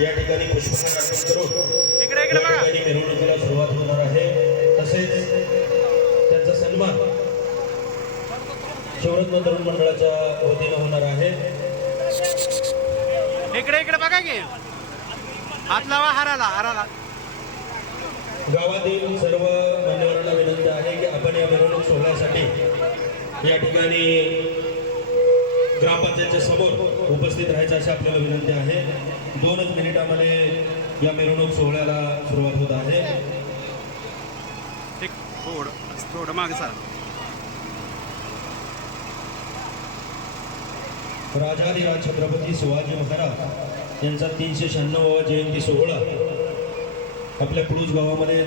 या ठिकाणी पुष्पहार अर्पण करून या ठिकाणी मिरवणुकीला सुरुवात होणार आहे। तसेच त्यांचा सन्मान शिवरत्न तरुण मंडळाच्या वतीने होणार आहे। इकडे इकडे बघा की हात लावा हाराला। गावातील सर्व मान्यवरांना विनंती आहे की आपण या मिरवणूक सोहळ्यासाठी या ठिकाणी ग्रामपंचायतच्या समोर उपस्थित राहायचं अशी आपल्याला विनंती आहे। 2 मिनिटांमध्ये या मिरवणूक सोहळ्याला सुरुवात होत आहे। थोडं मागे सर। राजाधिराज छत्रपती शिवाजी महाराज यांचा 396वा जयंती सोहळा आपल्या पुरुष गावामध्ये